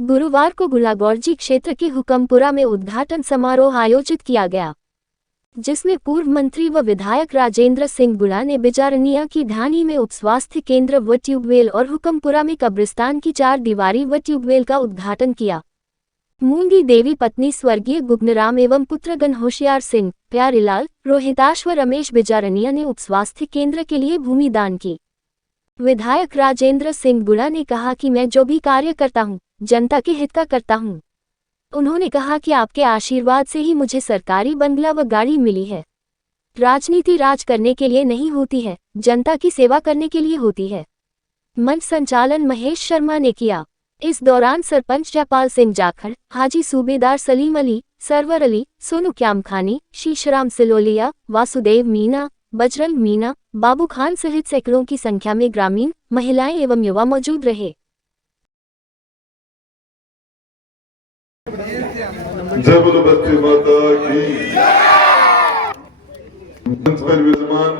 गुरुवार को गुलागौरजी क्षेत्र के हुकमपुरा में उद्घाटन समारोह आयोजित किया गया, जिसमें पूर्व मंत्री व विधायक राजेंद्र सिंह गुला ने बिजारनिया की ढाणी में उपस्वास्थ्य केंद्र व ट्यूबवेल और हुकमपुरा में कब्रिस्तान की 4 दीवारी व ट्यूबवेल का उद्घाटन किया। मूंगी देवी पत्नी स्वर्गीय गुगनराम एवं पुत्रगण होशियार सिंह, प्यारीलाल, रोहिताश व रमेश बिजारनिया ने उपस्वास्थ्य केंद्र के लिए भूमि दान की। विधायक राजेंद्र सिंह गुला ने कहा कि मैं जो भी कार्य करता हूं, जनता के हित का करता हूं। उन्होंने कहा कि आपके आशीर्वाद से ही मुझे सरकारी बंगला व गाड़ी मिली है। राजनीति राज करने के लिए नहीं होती है, जनता की सेवा करने के लिए होती है। मंच संचालन महेश शर्मा ने किया। इस दौरान सरपंच जयपाल सिंह जाखड़, हाजी सूबेदार सलीम अली, सरवर अली, सोनू क्यामखानी, शीशराम सिलोलिया, वासुदेव मीना, बजरंग मीना, बाबू खान सहित सैकड़ों की संख्या में ग्रामीण, महिलाएं एवं युवा मौजूद रहे। जय बोलो बस्ती माता की। मंच पर विद्यमान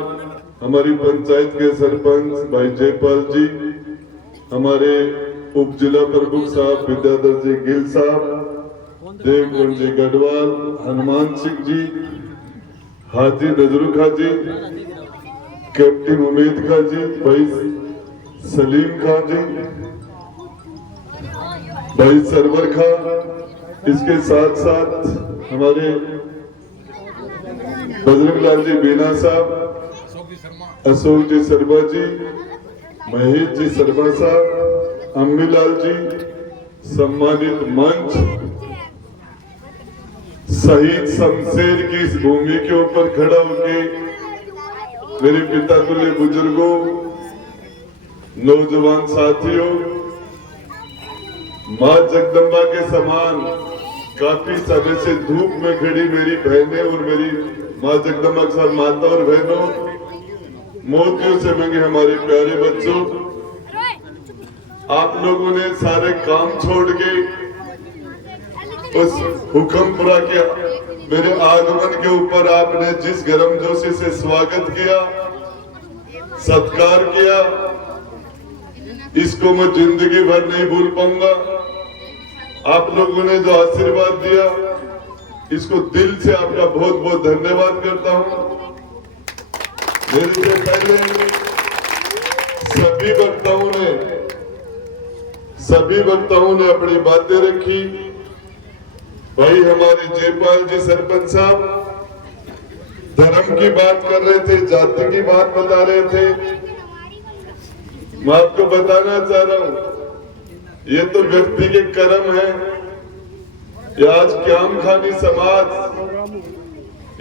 हमारी पंचायत के सरपंच भाई जयपाल जी, हमारे उप जिला प्रमुख साहब विद्याधर जी गिल साहब, देवगण जी गढ़वाल, हनुमान सिंह जी, हाजी नजरू खा जी, कैप्टन उमेद खा जी, भाई सलीम खा जी, भाई सरवर खा, इसके साथ साथ हमारे बजरंग लाल जी बीना साहब, अशोक जी शर्मा जी, महेश जी शर्मा साहब, अम्मीलाल जी, सम्मानित मंच, शहीद शमशेर की इस भूमि के ऊपर खड़ा होके मेरे पिता तुल्य बुजुर्गों, नौजवान साथियों, मां जगदम्बा के समान काफी समय से धूप में खड़ी मेरी बहनें और मेरी मां जगदम्बा के साथ माता और बहनों, मोतियों से मंगे हमारे प्यारे बच्चों, आप लोगों ने सारे काम छोड़ के उस हुकमपुरा के मेरे आगमन के ऊपर आपने जिस गर्मजोशी से स्वागत किया, सत्कार किया, इसको मैं जिंदगी भर नहीं भूल पाऊंगा। आप लोगों ने जो आशीर्वाद दिया, इसको दिल से आपका बहुत बहुत धन्यवाद करता हूं। मेरे से पहले सभी वक्ताओं ने अपनी बातें रखी। भाई हमारे जयपाल जी सरपंच साहब धर्म की बात कर रहे थे, जाति की बात बता रहे थे। मैं आपको बताना चाह रहा हूं, ये तो व्यक्ति के कर्म है। ये आज क्यामखानी समाज,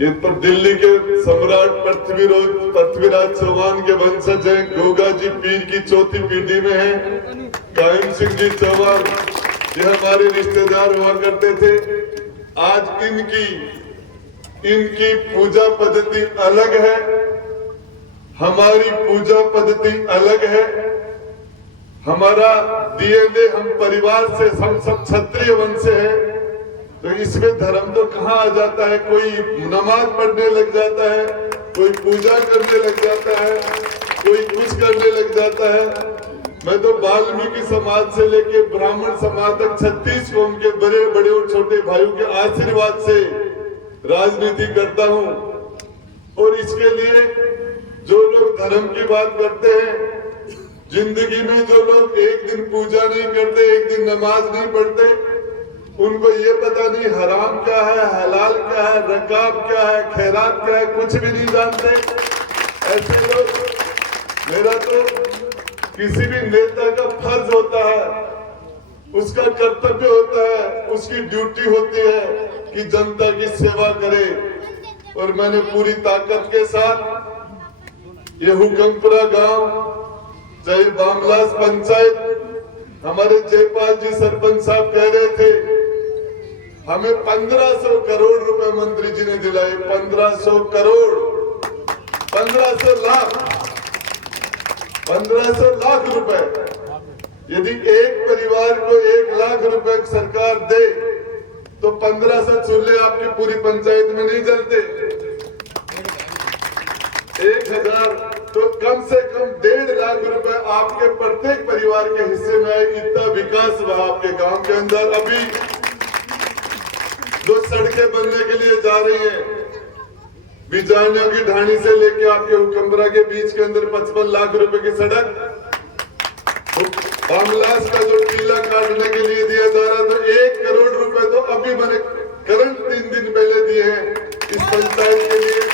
ये तो दिल्ली के सम्राट पृथ्वीराज चौहान के वंशज हैं। गोगा जी पीर की चौथी पीढ़ी में है। कायम सिंह जी चौहान ये हमारे रिश्तेदार हुआ करते थे। आज इनकी पूजा पद्धति अलग है, हमारी पूजा पद्धति अलग है। हमारा डीएनए, हम परिवार से, हम सब क्षत्रिय वंश से हैं, तो इसमें धर्म तो कहाँ आ जाता है। कोई नमाज पढ़ने लग जाता है, कोई पूजा करने लग जाता है, कोई कुछ करने लग जाता है। मैं तो वाल्मीकि समाज से लेके ब्राह्मण समाज तक 36 कौम के बड़े बड़े और छोटे भाइयों के आशीर्वाद से राजनीति करता हूँ। और इसके लिए जो लोग धर्म की बात करते हैं, जिंदगी में जो लोग एक दिन पूजा नहीं करते, एक दिन नमाज नहीं पढ़ते, उनको ये पता नहीं हराम क्या है, हलाल क्या है, रकाब क्या है, खैरात क्या है, कुछ भी नहीं जानते ऐसे लोग। मेरा तो किसी भी नेता का फर्ज होता है, उसका कर्तव्य होता है, उसकी ड्यूटी होती है कि जनता की सेवा करे। और मैंने पूरी ताकत के साथ ये हुकमपुरा गांव, चाहे बामलास पंचायत, हमारे जयपाल जी सरपंच साहब कह रहे थे हमें 1500 करोड़ रुपए मंत्री जी ने दिलाए। 1500 करोड़, 1500 लाख रुपए। यदि एक परिवार को 1 लाख रुपए सरकार दे तो 1500 चूल्हे आपकी पूरी पंचायत में नहीं जलते। 1000 तो कम से कम 1.5 लाख रुपए आपके प्रत्येक परिवार के हिस्से में आए, इतना विकास हुआ आपके गांव के अंदर। अभी जो सड़कें बनने के लिए जा रही है, बिजानियों की ढाणी से लेके आपके हुकमपुरा के बीच के अंदर 55 लाख रुपए की सड़क, बामलास का जो टीला काटने के लिए दिया जा रहा था 1 करोड़ रुपए तो अभी मैंने करंट 3 दिन पहले दिए हैं इस पंचायत के लिए।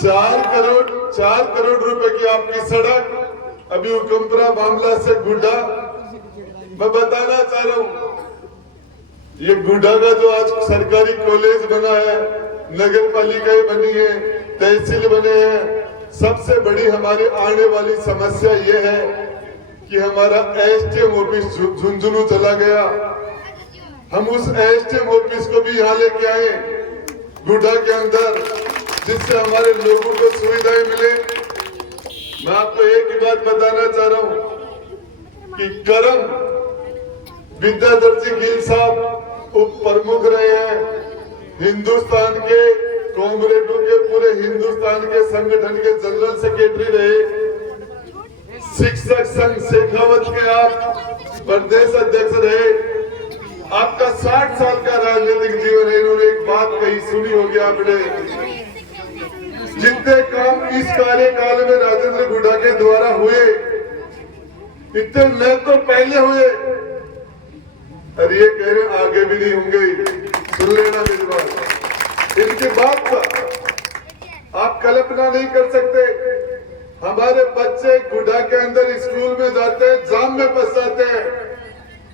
4 करोड़ रुपए की आपकी सड़क अभी हुकमपुरा मामला से गुड्डा। मैं बताना चाह रहा हूं, ये गुड्डा का जो आज सरकारी कॉलेज बना है, नगर पालिकाएं बनी है, तहसील बने हैं, सबसे बड़ी हमारे आने वाली समस्या ये है कि हमारा एसडीएम ऑफिस झुंझुनू चला गया। हम उस एसडीएम ऑफिस को भी यहाँ लेके आए गुड्डा के अंदर, जिससे हमारे लोगों को सुविधाएं मिले। मैं आपको एक ही बात बताना चाह रहा हूं कि करम विद्याधर जी गिल साहब उप प्रमुख रहे हैं, हिंदुस्तान के कॉमरेडों के पूरे हिंदुस्तान के संगठन के जनरल सेक्रेटरी रहे, शिक्षक संघ शेखावत के आप प्रदेश अध्यक्ष रहे। आपका 60 साल का राजनीतिक जीवन है। इन्होंने एक बात कही, सुनी होगी आपने, जितने काम इस कार्यकाल में राजेंद्र गुड्डा के द्वारा हुए इतने न तो पहले हुए, और ये कह रहे आगे भी नहीं होंगे। सुन लेना मेरी बात, इनके बात का आप कल्पना नहीं कर सकते। हमारे बच्चे गुड्डा के अंदर स्कूल में जाते हैं, जाम में फंस जाते हैं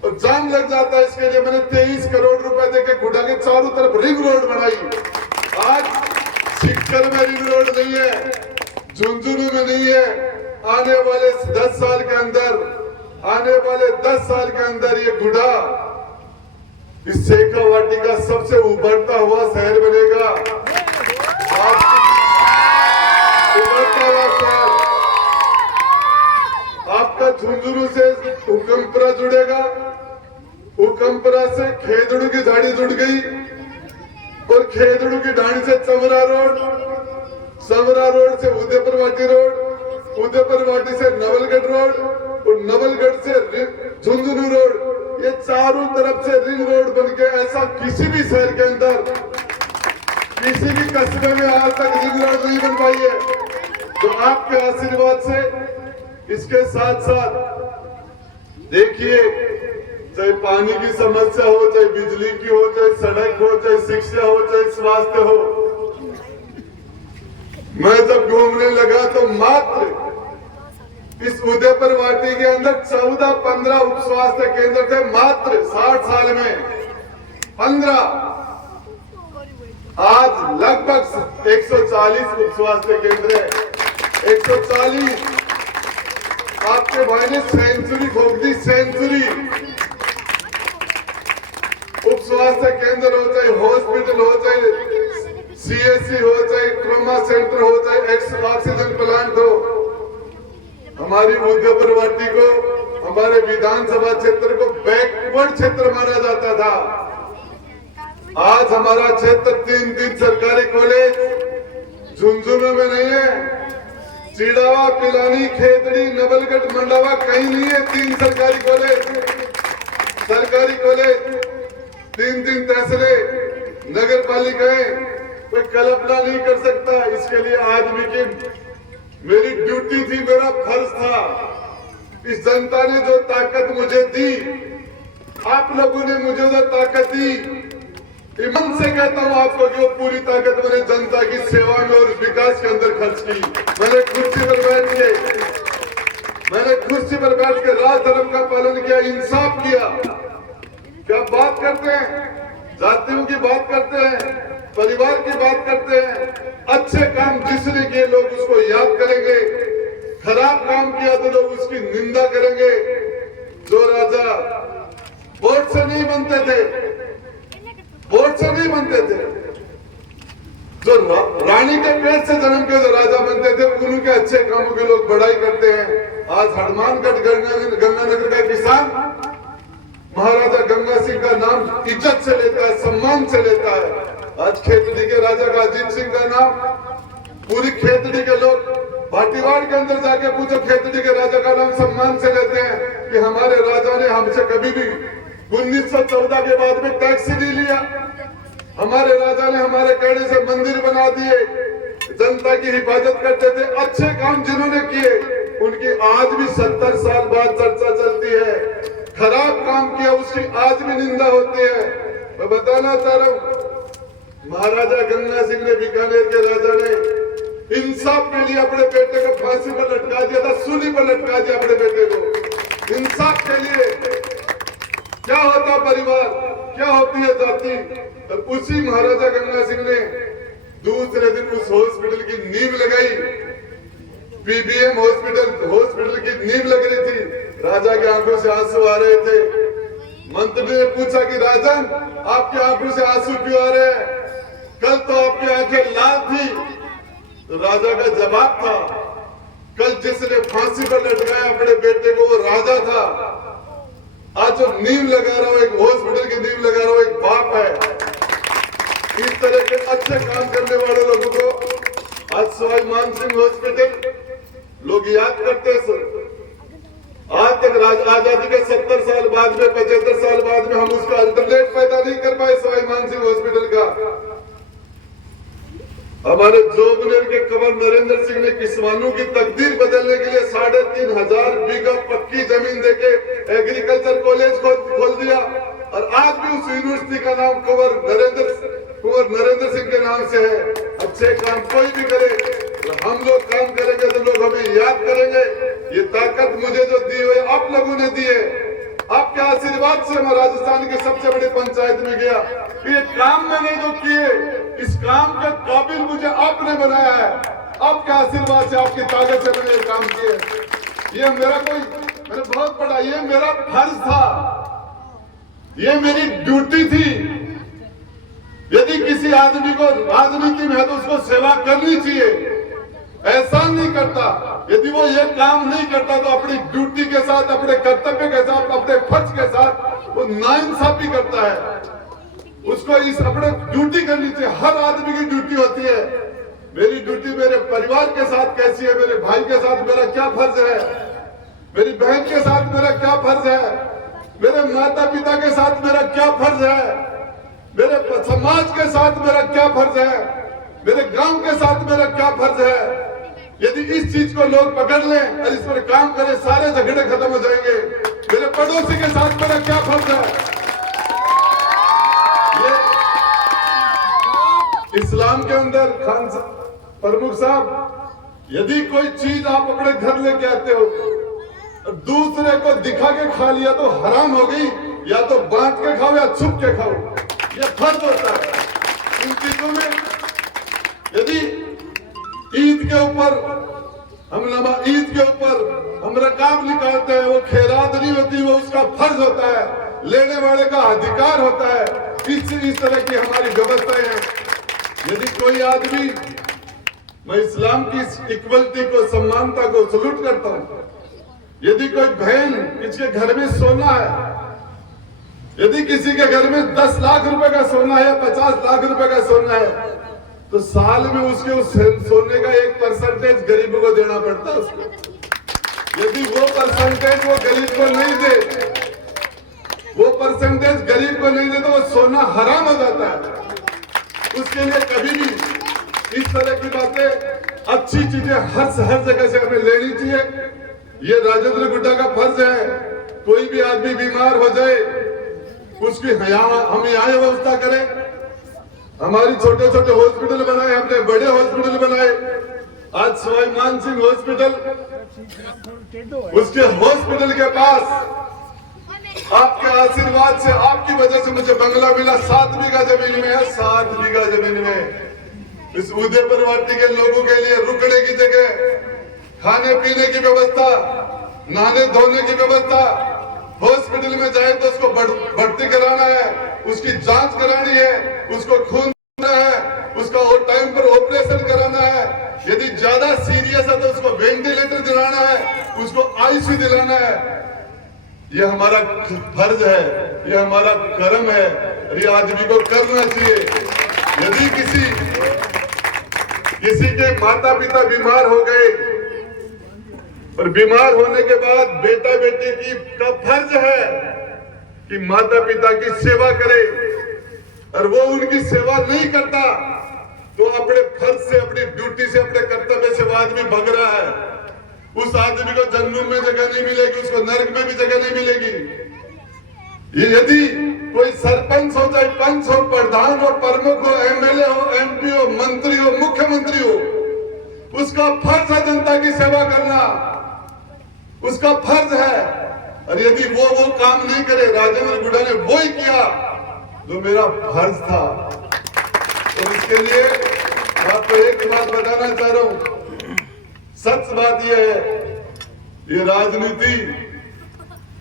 और जाम लग जाता है। इसके लिए मैंने 23 करोड़ रुपए देके गुड्डा के चारों तरफ रिंग रोड बनाई। आज सिक्कर में रिंग रोड नहीं है, झुंझुनू में नहीं है। आने वाले 10 साल के अंदर, आने वाले 10 साल के अंदर ये गुड्डा इस शेखावाटी का सबसे उभरता हुआ शहर बनेगा। उभरता हुआ शहर आपका झुंझुनू से हुकमपुरा जुड़ेगा, हुकमपुरा से खेदड़ू की झाड़ी जुड़ गई और खेदड़ू की ढाणी से चमरा रोड, चमरा रोड से उदयपुर वाटी रोड, उदयपुर वाटी से नवलगढ़ रोड और नवलगढ़ से झुंझुनू रोड। ये चारों तरफ से रिंग रोड बनके ऐसा किसी भी शहर के अंदर, किसी भी कस्बे में आज तक रिंग रोड नहीं बन पाई है। तो आपके आशीर्वाद से इसके साथ साथ देखिए, चाहे पानी की समस्या हो, चाहे बिजली की हो, चाहे सड़क हो, चाहे शिक्षा हो, चाहे स्वास्थ्य हो, मैं जब घूमने लगा तो मात्र इस उदयपुर वाटी के अंदर 14-15 उप स्वास्थ्य केंद्र थे। मात्र 60 साल में 15, आज लगभग 140 उप स्वास्थ्य केंद्र है। 140 आपके भाई ने सेंचुरी ठोक दी, सेंचुरी। उप स्वास्थ्य केंद्र हो, चाहे हॉस्पिटल हो, चाहे सीएससी हो, चाहे ट्रॉमा सेंटर हो, चाहे ऑक्सीजन प्लांट हो, हमारी उदयपुर वाटी को, हमारे विधानसभा क्षेत्र को बैकवर्ड क्षेत्र माना जाता था। आज हमारा क्षेत्र 3 सरकारी कॉलेज झुंझुनू में नहीं है, चिड़ावा, पिलानी, खेतड़ी, नवलगढ़, मंडावा कहीं नहीं है। 3 सरकारी कॉलेज, 3 तहसीलें, नगर पालिकाएं, कोई कल्पना नहीं कर सकता। इसके लिए आदमी की मेरी ड्यूटी थी, मेरा फर्ज था। इस जनता ने जो ताकत मुझे दी, आप लोगों ने मुझे जो ताकत दी, ईमान से कहता हूं आपको कि वो पूरी ताकत मैंने जनता की सेवा में और विकास के अंदर खर्च की। मैंने कुर्सी पर बैठ के राज धर्म का पालन किया, इंसाफ किया। क्या बात करते हैं, जातियों की बात करते हैं, परिवार की बात करते हैं। अच्छे काम जिसने किए लोग उसको याद करेंगे, खराब काम किया तो लोग उसकी निंदा करेंगे। जो राजा वोट से नहीं बनते थे, वोट से नहीं बनते थे, जो रानी के पेट से जन्म के जो राजा बनते थे, उनके अच्छे कामों के लोग बड़ाई करते हैं। आज हनुमानगढ़ गंगानगर का किसान महाराजा गंगा सिंह का नाम इज्जत से लेता है, सम्मान से लेता है। आज खेतड़ी के राजा का अजीत सिंह का नाम पूरी खेतड़ी के लोग भाटीवाड़ के अंदर जाके पूछो, खेतड़ी के राजा का नाम सम्मान से लेते हैं कि हमारे राजा ने हमसे कभी भी 1914 के बाद में टैक्स नहीं लिया। हमारे राजा ने हमारे कहने से मंदिर बना दिए, जनता की हिफाजत करते थे। अच्छे काम जिन्होंने किए उनकी आज भी 70 साल बाद चर्चा चलती है। खराब काम किया उसकी आज भी निंदा होती है। मैं बताना चाह रहा हूँ, महाराजा गंगा सिंह ने, बीकानेर के राजा ने इंसाफ के लिए अपने बेटे को फांसी पर लटका दिया था, सूली पर लटका दिया अपने बेटे को। इंसाफ के लिए क्या होता परिवार, क्या होती है जाति। और उसी महाराजा गंगा सिंह ने दूसरे दिन उस हॉस्पिटल की नींव लगाई। पीबीएम हॉस्पिटल की नींव लग रही थी। राजा की आंखों से आंसू आ रहे थे। मंत्री ने पूछा कि राजन, आपकी आंखों से आंसू क्यों आ रहे हैं? कल तो आपकी आंखें लाल थी। तो राजा का जवाब था, कल जिसने फांसी पर लटकाया अपने बेटे को वो राजा था। आज जो नींव लगा रहा हूं, एक हॉस्पिटल की नींव लगा रहा हूं, एक बाप है। इस तरह के अच्छे काम करने वाले लोगों को आज सवाई मानसिंह हॉस्पिटल लोग याद करते हैं। सर, आज तक आजादी के 70 साल बाद में, 75 साल बाद में हम उसका अल्टरनेट पैदा नहीं कर पाए सवाई मानसिंह हॉस्पिटल का। हमारे जोगनेर के कंवर नरेंद्र सिंह ने किसानों की तकदीर बदलने के लिए 3,500 बीघा पक्की जमीन देके एग्रीकल्चर कॉलेज खोल दिया। और आज भी उस यूनिवर्सिटी का नाम कंवर नरेंद्र सिंह के नाम से है। अच्छे काम कोई भी करे, हम लोग काम करेंगे तो लोग हमें याद करेंगे। ये ताकत मुझे जो दी हुई आप लोगों ने दी है, आपके आशीर्वाद से मैं राजस्थान की सबसे बड़ी पंचायत में गया। ये काम मैंने जो किए, इस काम के काबिल मुझे आपने बनाया है। आपके आशीर्वाद से, आपकी ताकत से मैंने ये काम किए। ये मैंने बहुत बड़ा, ये मेरा फर्ज था, ये मेरी ड्यूटी थी। यदि किसी आदमी को राजनीति में है तो उसको सेवा करनी चाहिए, एहसान नहीं करता। यदि वो ये काम नहीं करता तो अपनी ड्यूटी के साथ, अपने कर्तव्य के साथ, अपने फर्ज के साथ वो नाइंसाफी करता है। उसको इस अपने ड्यूटी करनी चाहिए। हर आदमी की ड्यूटी होती है। मेरी ड्यूटी मेरे परिवार के साथ कैसी है, मेरे भाई के साथ मेरा क्या फर्ज है, मेरी बहन के साथ मेरा क्या फर्ज है, मेरे माता पिता के साथ मेरा क्या फर्ज है, मेरे समाज के साथ मेरा क्या फर्ज है, मेरे गांव के साथ मेरा क्या फर्ज है। यदि इस चीज को लोग पकड़ लें और इस पर काम करें, सारे झगड़े खत्म हो जाएंगे। मेरे पड़ोसी के साथ मेरा क्या फर्ज है। इस्लाम के अंदर खान प्रमुख साहब, यदि कोई चीज आप अपने घर लेके आते हो और दूसरे को दिखा के खा लिया तो हराम हो गई, या तो बांट के खाओ या छुप के खाओ। ये फर्ज होता है इन चीजों में। यदि ईद के ऊपर ईद के ऊपर हम रकाब निकालते हैं, वो खैरात नहीं होती, वो उसका फर्ज होता है, लेने वाले का अधिकार होता है। इस तरह की हमारी व्यवस्थाएं हैं। यदि कोई आदमी, मैं इस्लाम की इक्वलिटी को, समानता को सलूट करता हूं। यदि कोई बहन, किसी के घर में सोना है, यदि किसी के घर में 10 लाख रुपए का सोना है या 50 लाख रुपए का सोना है, तो साल में उसके उस सोने का 1% गरीबों को देना पड़ता है उसको। यदि वो परसेंटेज वो गरीब को नहीं दे, वो परसेंटेज गरीब को नहीं दे, तो वो सोना हराम हो जाता है। उसके लिए कभी भी इस तरह की बातें, अच्छी चीजें हर जगह से हमें लेनी चाहिए। ये राजेंद्र गुड्डा का फर्ज है। कोई भी आदमी बीमार हो जाए, उसकी हम यहाँ व्यवस्था करें। हमारी छोटे छोटे हॉस्पिटल बनाए हमने, बड़े हॉस्पिटल बनाए। आज सवाई मानसिंह हॉस्पिटल, उसके हॉस्पिटल के पास आपके आशीर्वाद से, आपकी वजह से मुझे बंगला मिला। 7 बीघा जमीन में है, 7 बीघा जमीन में। इस उदयपुर वाटी के लोगों के लिए रुकने की जगह, खाने पीने की व्यवस्था, नहाने धोने की व्यवस्था, हॉस्पिटल में जाए तो उसको भर्ती कराना है, उसकी जांच करानी है, उसको खून देना है, उसका टाइम पर ऑपरेशन कराना है। यदि ज्यादा सीरियस है तो उसको वेंटिलेटर दिलाना है, उसको आईसीयू दिलाना है। ये हमारा फर्ज है, ये हमारा कर्म है, ये आदमी को करना चाहिए। यदि किसी के माता पिता बीमार हो गए और बीमार होने के बाद बेटा बेटी का फर्ज है कि माता पिता की सेवा करे और वो उनकी सेवा नहीं करता तो अपने फर्ज से, अपनी ड्यूटी से, अपने कर्तव्य से वो आदमी भग रहा है। उस आदमी को जन्नत में जगह नहीं मिलेगी, उसको नरक में भी जगह नहीं मिलेगी। ये यदि कोई सरपंच हो, चाहे पंच हो, प्रधान हो, प्रमुख हो, एमएलए हो, एमपी हो, मंत्री हो, मुख्यमंत्री हो, उसका फर्ज है जनता की सेवा करना, उसका फर्ज है। और यदि वो काम नहीं करे, राजेंद्र गुड्डा ने वो ही किया जो मेरा फर्ज था। और इसके लिए आपको एक बात बताना चाह रहा हूं, सच बात यह है, ये राजनीति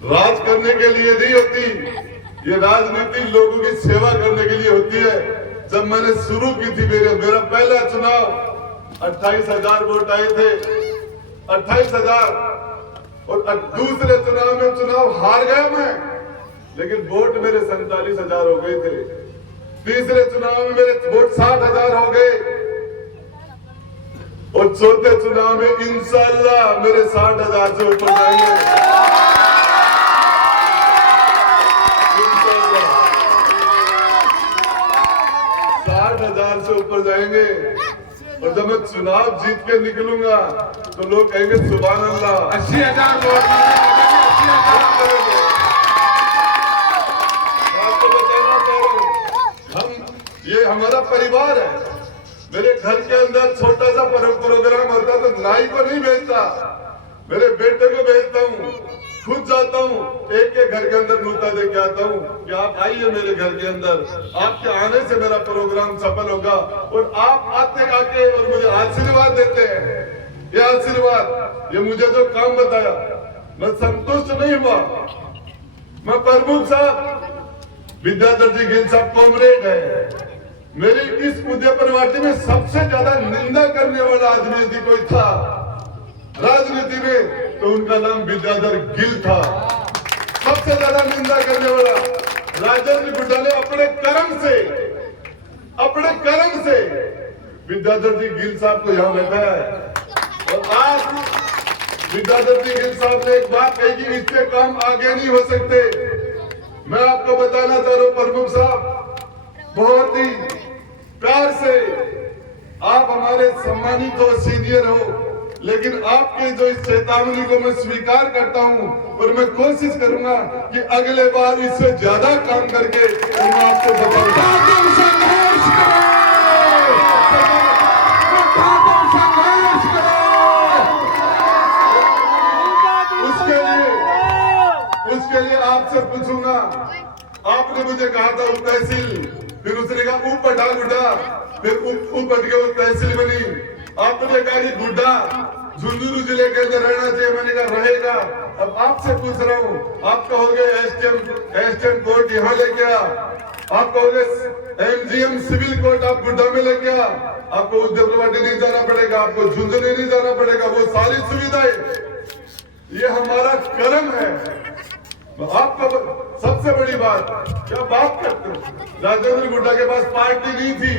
राज करने के लिए नहीं होती, ये राजनीति लोगों की सेवा करने के लिए होती है। जब मैंने शुरू की थी, मेरा पहला चुनाव 28,000 वोट आए थे, 28,000, और दूसरे चुनाव हार गया मैं, लेकिन वोट मेरे 47,000 हो गए थे। तीसरे चुनाव में मेरे वोट 60,000 हो गए और चौथे चुनाव में इंशाल्लाह मेरे 60,000 से ऊपर जाएंगे। इंशाल्लाह 60,000 से ऊपर जाएंगे। और जब मैं चुनाव जीत के निकलूंगा तो लोग कहेंगे सुभान अल्लाह, 80,000 वोट। आपको बताना चाह रहा हूं, ये हमारा परिवार है। मेरे घर के अंदर छोटा सा प्रोग्राम होता तो नाई को नहीं भेजता, मेरे बेटे को भेजता हूँ, खुद जाता हूँ, एक घर के अंदर नूता दे के आता हूँ कि आप आइए मेरे घर के अंदर, आपके आने से मेरा प्रोग्राम सफल होगा। और आप आते आके और मुझे आशीर्वाद देते हैं। ये आशीर्वाद, ये मुझे जो काम बताया, मैं संतुष्ट नहीं हुआ। मैं प्रमुख साहब विद्याधर जी गिल साहब कॉमरेड है, मेरी इस उदयपुर वाटी में सबसे ज्यादा निंदा करने वाला आदमी यदि कोई था राजनीति में तो उनका नाम विद्याधर गिल था। सबसे ज्यादा निंदा करने वाला राजेंद्र गुड्डा ने अपने कर्म से विद्याधर जी गिल साहब को यहाँ बैठाया है। और आज विद्याधर जी गिल साहब ने एक बात कही कि इससे काम आगे नहीं हो सकते। मैं आपको बताना चाह रहा हूँ प्रमुख साहब, बहुत ही प्यार से आप हमारे सम्मानित हो, सीनियर हो, लेकिन आपके जो इस चेतावनी को मैं स्वीकार करता हूं और मैं कोशिश करूंगा कि अगले बार इससे ज्यादा काम करके मैं आपको बताऊंगा। उसके लिए आपसे पूछूंगा, आपने मुझे कहा था उप तहसील, फिर उसने कहा उप पटा गुड्डा, फिर उप पट के वो तहसील बनी। आपने कहा कि गुड्डा झुंझुनू जिले के अंदर रहना चाहिए, मैंने कहा रहेगा। अब आपसे पूछ रहा हूँ, आप कहोगे एसटीएम कोर्ट यहाँ लेके आ, आप कहोगे एमजीएम सिविल कोर्ट आप गुड्डा में लेके आ, आपको उदयपुर वाटी नहीं जाना पड़ेगा, आपको झुंझुनू नहीं जाना पड़ेगा, वो सारी सुविधाएं, ये हमारा कर्म है। आपका सबसे बड़ी बात, क्या बात करते हो, राजेंद्र गुड्डा के पास पार्टी नहीं थी,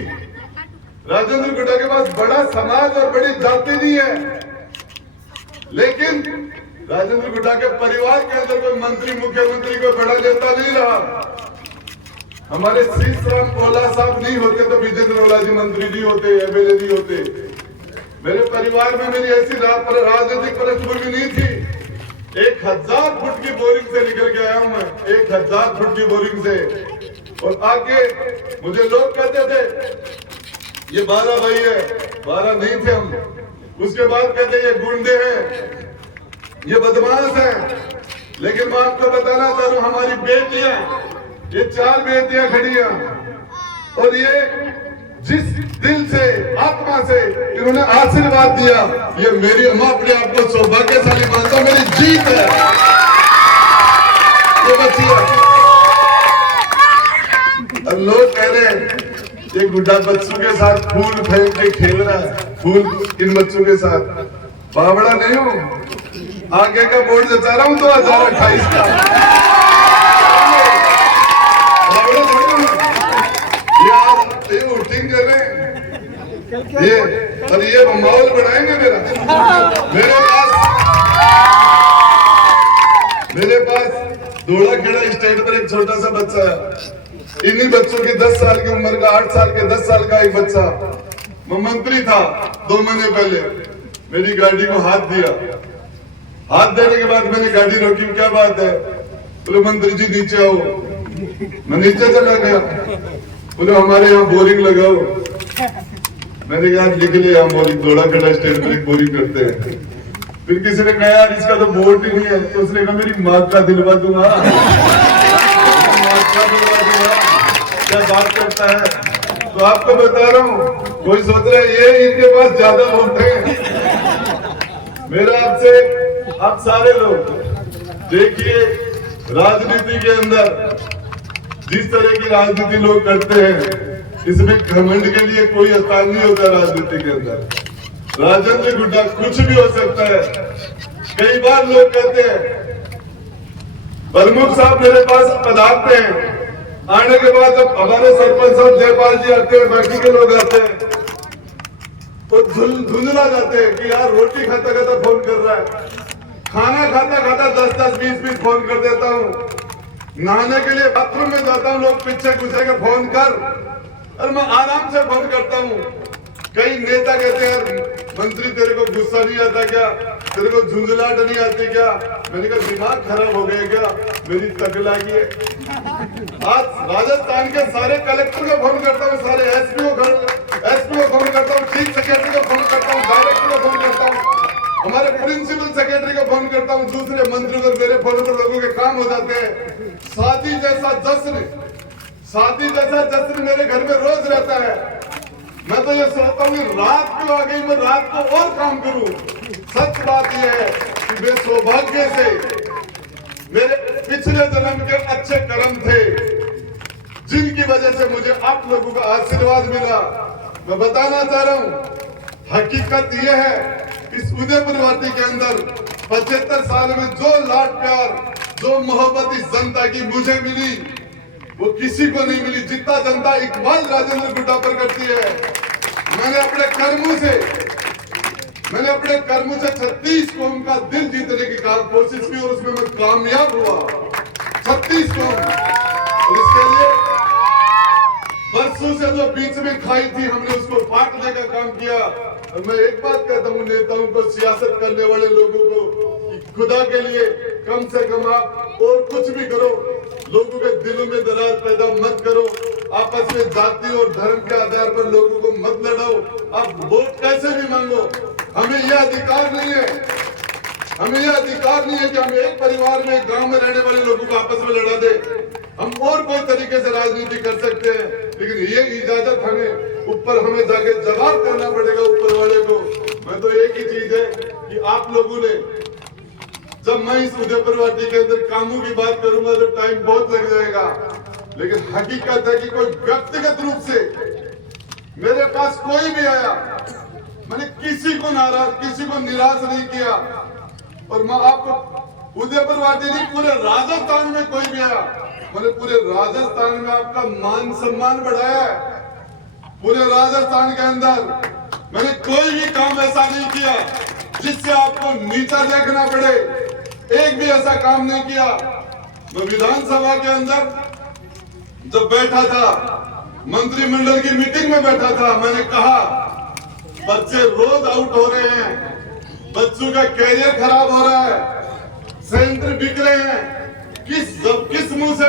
राजेंद्र गुड्डा के पास बड़ा समाज और बड़ी जाति नहीं है, लेकिन राजेंद्र गुड्डा के परिवार के अंदर कोई मंत्री, मुख्यमंत्री, कोई बड़ा नेता नहीं रहा। हमारे शीशराम ओला साहब नहीं होते तो विजेंद्र ओला जी मंत्री नहीं होते, एमएलए नहीं होते। मेरे परिवार में मेरी ऐसी राजनीतिक पृष्ठभूमि नहीं थी। 1000 फुट की बोरिंग से निकल के आया हूं मैं, 1000 फुट की बोरिंग से। और आगे मुझे लोग कहते थे ये 12 भाई है, 12 नहीं थे हम। उसके बाद कहते ये गुंडे हैं, ये बदमाश हैं। लेकिन मैं आपको बताना चाह रहा हूं, हमारी बेटियां, ये 4 बेटियां खड़ी हैं, और ये जिस दिल से, आत्मा से इन्होंने आशीर्वाद दिया, ये मेरी, मैं अपने आप को सौभाग्यशाली मानता हूं, मेरी जीत है ये बच्चियां। और लोग कह रहे हैं ये गुड्डा बच्चों के साथ फूल फेंक के खेल रहा है, फूल इन बच्चों के साथ। बावड़ा नहीं हूं, आगे का बोर्ड जचा रहा हूं 2028 का। बावड़ा नहीं हूं, ये शूटिंग कर रहे हैं ये, और ये माहौल बनाएंगे मेरे पास दौड़ा खेड़ा स्टेज पर एक छोटा सा बच्चा है। इन्हीं बच्चों की 10 साल की उम्र का, 8 साल के 10 साल का एक बच्चा, मैं मंत्री था 2 महीने पहले, मेरी गाड़ी को हाथ दिया। हाथ देने के बाद मैंने गाड़ी रोकी, क्या बात है? बोले मंत्री जी नीचे आओ। मैं नीचे चला गया। बोले हमारे यहाँ बोरिंग लगाओ। मैंने कहा लिख लिया बोरिंग, दौड़ा खड़ा स्टेज पर एक बोरिंग करते हैं। फिर किसी ने कहा यार इसका तो बोर्ड ही नहीं है, तो उसने कहा मेरी माँ का दिलवा दूंगा। क्या बात करता है? तो आपको बता रहा हूँ, कोई सोच रहा है ये इनके पास ज्यादा वोट है। मेरा आपसे, आप सारे लोग देखिए, राजनीति के अंदर जिस तरह की राजनीति लोग करते हैं, इसमें घमंड के लिए कोई स्थान नहीं होता। राजनीति के अंदर राजेंद्र गुड्डा कुछ भी हो सकता है। कई बार लोग कहते हैं प्रमुख साहब मेरे पास पधारते हैं, आने के बाद जब हमारे सरपंच साहब जयपाल जी आते हैं, बाकी के लोग आते हैं, तो धुंधला जाते हैं कि यार रोटी खाता खाता फोन कर रहा है, खाना खाता खाता 10-10, 20-20 फोन कर देता हूँ, नहाने के लिए बाथरूम में जाता हूँ, लोग पीछे घुसे के फोन कर, और मैं आराम से फोन करता हूँ। कई नेता कहते हैं मंत्री तेरे को गुस्सा नहीं आता क्या, तेरे को झुंझलाहट नहीं आती क्या? मैंने कहा दिमाग खराब हो गया क्या? मेरी तक लगी है। आज राजस्थान के सारे कलेक्टर को फोन करता हूँ, सारे एसपी को फोन करता हूँ, चीफ सेक्रेटरी को फोन करता हूँ, डायरेक्टर को फोन करता हूँ, हमारे प्रिंसिपल सेक्रेटरी को फोन करता हूँ, दूसरे मंत्री को, मेरे फोन पर लोगों के काम हो जाते हैं। शादी जैसा जश्न मेरे घर में रोज रहता है। मैं तो ये सोचता हूँ रात क्यों आ गई, मैं रात को और काम करूं। सच बात यह है कि मैं सौभाग्य से, मेरे पिछले जन्म के अच्छे कर्म थे जिनकी वजह से मुझे आप लोगों का आशीर्वाद मिला। मैं बताना चाह रहा हूँ, हकीकत यह है इस उदयपुर वाटी के अंदर 75 साल में जो लाड प्यार, जो मोहब्बत इस जनता की मुझे मिली, वो किसी को नहीं मिली जितना जनता इकबाल राजेंद्र गुड्डा पर करती है। मैंने अपने कर्मों से 36 कौम का दिल जीतने की कोशिश की और उसमें मैं कामयाब हुआ। 36 कौम, और इसके लिए बरसों से जो बीच में खाई थी, हमने उसको बांटने का काम किया। और मैं एक बात कहता हूँ नेताओं को, सियासत करने वाले लोगों को, खुदा के लिए कम से कम आप और कुछ भी करो, लोगों के दिलों में दरार पैदा मत करो, आपस में जाति और धर्म के आधार पर लोगों को मत लड़ाओ। आप वोट कैसे भी मांगो, हमें यह अधिकार नहीं है, कि हम एक परिवार में, गांव में रहने वाले लोगों को आपस में लड़ा दे। हम और कोई तरीके से राजनीति कर सकते हैं, लेकिन ये इजाजत हमें जाके जवाब करना पड़ेगा ऊपर वाले को। मैं तो एक ही चीज है कि आप लोगों ने, जब मैं इस उदयपुर वाटी के अंदर कामों की बात करूंगा तो टाइम बहुत लग जाएगा, लेकिन हकीकत है कि कोई व्यक्तिगत रूप से मेरे पास कोई भी आया, मैंने किसी को नाराज, किसी को निराश नहीं किया। और मैं आपको उदयपुर वाटी नहीं, पूरे राजस्थान में कोई भी आया, मैंने पूरे राजस्थान में आपका मान सम्मान बढ़ाया है। पूरे राजस्थान के अंदर मैंने कोई भी काम ऐसा नहीं किया जिससे आपको नीचा देखना पड़े, एक भी ऐसा काम नहीं किया। मैं विधानसभा के अंदर जब बैठा था, मंत्रिमंडल की मीटिंग में बैठा था, मैंने कहा बच्चे रोज आउट हो रहे हैं, बच्चों का कैरियर खराब हो रहा है, सेंटर बिक रहे हैं, किस मुंह से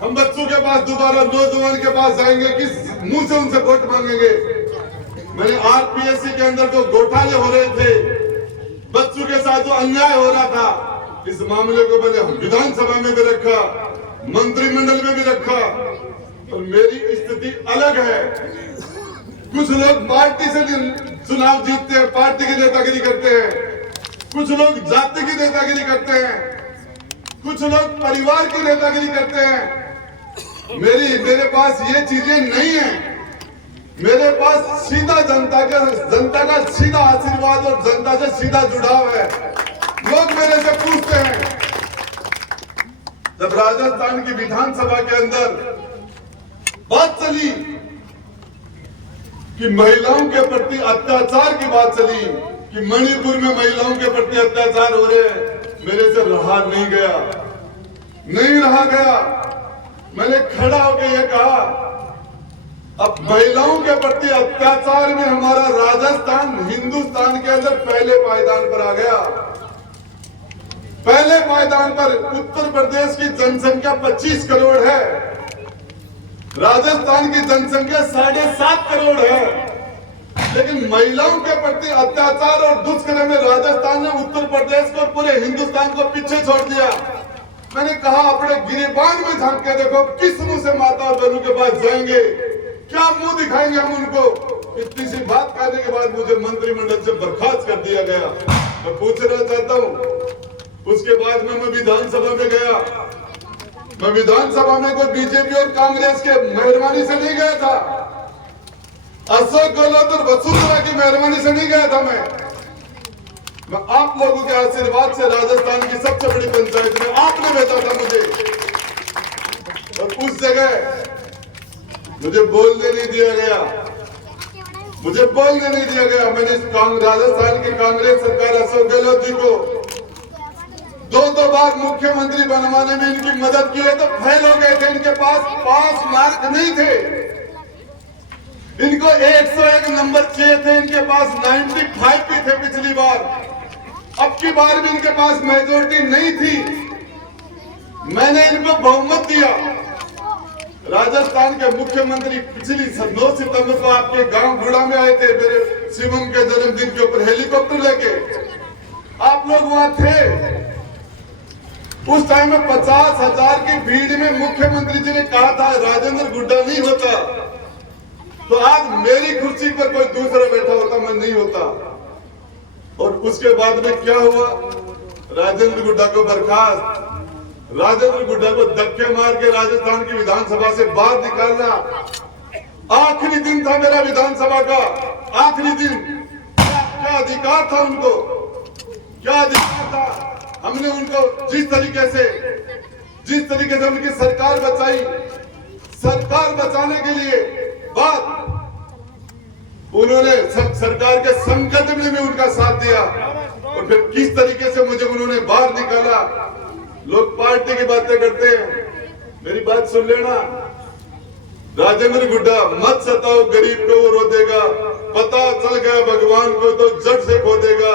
हम बच्चों के पास दोबारा, नौजवान के पास जाएंगे, किस मुंह से उनसे वोट मांगेंगे। मैंने आरपीएससी के अंदर जो घोटाले हो रहे थे, बच्चों के साथ जो अन्याय हो रहा था, इस मामले को मैंने विधानसभा में भी रखा, मंत्रिमंडल में भी रखा। और मेरी स्थिति अलग है। कुछ लोग पार्टी से चुनाव जीतते हैं, पार्टी की नेतागिरी करते हैं, कुछ लोग जाति की नेतागिरी करते हैं, कुछ लोग परिवार की नेतागिरी करते हैं। मेरे पास ये चीजें नहीं है। मेरे पास सीधा जनता का सीधा आशीर्वाद और जनता से सीधा जुड़ाव है। लोग मेरे से पूछते हैं, जब राजस्थान की विधानसभा के अंदर बात चली कि महिलाओं के प्रति अत्याचार की बात चली कि मणिपुर में महिलाओं के प्रति अत्याचार हो रहे हैं, मेरे से रहा नहीं गया। मैंने खड़ा होकर यह कहा, अब महिलाओं के प्रति अत्याचार में हमारा राजस्थान हिंदुस्तान के अंदर पहले पायदान पर आ गया। पहले पायदान पर उत्तर प्रदेश की जनसंख्या 25 करोड़ है, राजस्थान की जनसंख्या 7.5 करोड़ है, लेकिन महिलाओं के प्रति अत्याचार और दुष्कर्म में राजस्थान ने उत्तर प्रदेश को, पूरे हिंदुस्तान को पीछे छोड़ दिया। मैंने कहा अपने गिरेबान में झांक के देखो, किस मुंह से माता और बहनों के पास जाएंगे, क्या मुंह दिखाएंगे हम उनको। इतनी सी बात करने के बाद मुझे मंत्रिमंडल से बर्खास्त कर दिया गया। मैं पूछना चाहता हूँ, उसके बाद में मैं विधानसभा में गया। मैं विधानसभा में कोई बीजेपी और कांग्रेस के मेहरबानी से नहीं गया था, अशोक गहलोत और वसुंधरा की मेहरबानी से नहीं गया था। मैं आप लोगों के आशीर्वाद से राजस्थान की सबसे बड़ी पंचायत में आपने भेजा था मुझे, और उस जगह मुझे बोलने नहीं दिया गया। मैंने राजस्थान की कांग्रेस सरकार अशोक गहलोत जी को 2 बार मुख्यमंत्री बनवाने में इनकी मदद की है, तो फेल हो गए थे। इनके पास पास मार्क नहीं थे, इनको 101 नंबर चाहिए थे, इनके पास 95 भी थे पिछली बार। अब की बार भी इनके पास मेजोरिटी नहीं थी। मैंने इनको बहुमत दिया। राजस्थान के मुख्यमंत्री पिछली 9 सितंबर को आपके गांव गुड़ा में आए थे, मेरे शिवम के जन्मदिन के ऊपर हेलीकॉप्टर लेके। आप लोग वहां थे। उस टाइम में 50,000 की भीड़ में मुख्यमंत्री जी ने कहा था राजेंद्र गुड्डा नहीं होता, तो आज मेरी कुर्सी पर कोई दूसरा बैठा होता, मैं नहीं होता। और उसके बाद में क्या हुआ, राजेंद्र गुड्डा को बर्खास्त, राजेंद्र गुड्डा को धक्के मार के राजस्थान की विधानसभा से बाहर निकालना। आखिरी दिन था मेरा विधानसभा का, आखिरी दिन। क्या अधिकार था उनको, क्या अधिकार था। हमने उनको जिस तरीके से उनकी सरकार बचाई, सरकार बचाने के लिए बात उन्होंने सरकार के संकट में भी उनका साथ दिया, और फिर किस तरीके से मुझे उन्होंने बाहर निकाला। लोग पार्टी की बातें करते हैं, मेरी बात सुन लेना। राजेंद्र गुड्डा मत सताओ गरीब को, वो रो देगा। पता चल गया भगवान को तो जड़ से खो देगा।